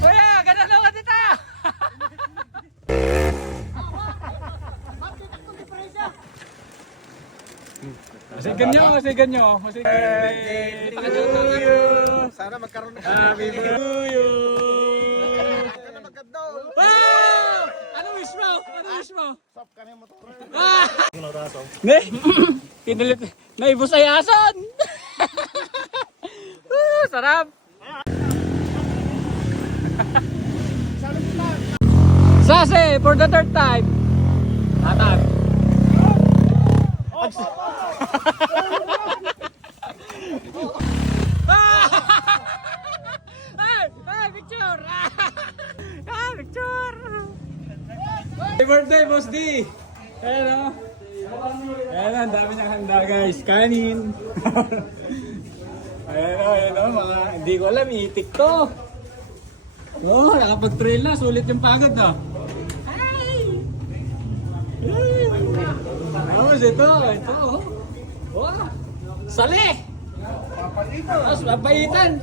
Kuya, ganun lang ka tita! Masigan nyo, masigan nyo. Sana magkaroon ng Happy birthday! Wow! Ano wish mo? Ano wish mo? Stop ka na yung motor. Ne? Pinilit. Naibos ay ason! Sarap! Sase, for the third time. Atag. Picture! Picture! Happy birthday, Boss D! Ayan o. Ayan, ang dami niyang handa guys. Kanin. Ayan o, mga hindi ko alam, itik to. Oh, nakapag-trail na. Sulit yung pagod na. Tapos ito. Oh. Wow. Sali! Tapos mapaitan.